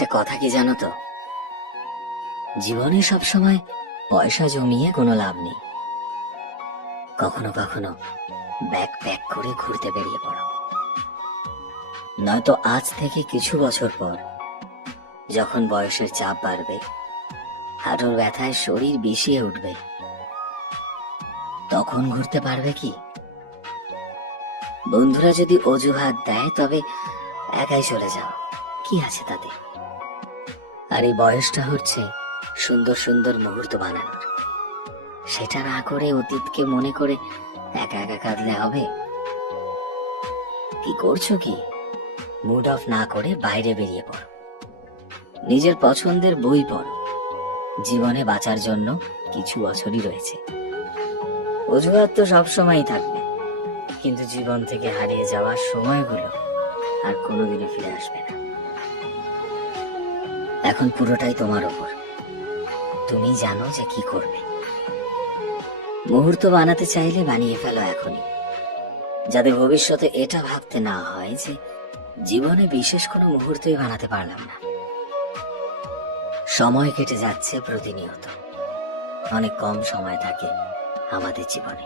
একটা কথা কি জানো তো, জীবনে সবসময় পয়সা জমিয়ে কোনো লাভ নেই। কখনো কখনো ব্যাগ প্যাক করে ঘুরতে বেরিয়ে পড়ো। নয়তো আজ থেকে কিছু বছর পর যখন বয়সের চাপ বাড়বে, হাঁটুর ব্যথায় শরীর বিষিয়ে উঠবে, তখন ঘুরতে পারবে কি? বন্ধুরা যদি অজুহাত দেয় তবে একাই চলে যাও, কি আছে তাতে? আর এই বয়সটা হচ্ছে সুন্দর সুন্দর মুহূর্ত বানানোর। সেটা না করে অতীতকে মনে করে একা একা কাঁদলে হবে? কি করছো কি? মুড অফ না করে বাইরে বেরিয়ে পড়ো, নিজের পছন্দের বই পড়ো। জীবনে বাঁচার জন্য কিছু বছরই রয়েছে। অজুহাত তো সবসময়ই থাকবে, কিন্তু জীবন থেকে হারিয়ে যাওয়ার সময়গুলো আর কোনোদিনও ফিরে আসবে না। এখন পুরোটাই তোমার ওপর, তুমি জানো যে কি করবে। মুহূর্ত বানাতে চাইলে বানিয়ে ফেলো এখনই, যাতে ভবিষ্যতে এটা ভাবতে না হয় যে জীবনে বিশেষ কোনো মুহূর্তই বানাতে পারলাম না। সময় কেটে যাচ্ছে প্রতিনিয়ত, অনেক কম সময় থাকে আমাদের জীবনে।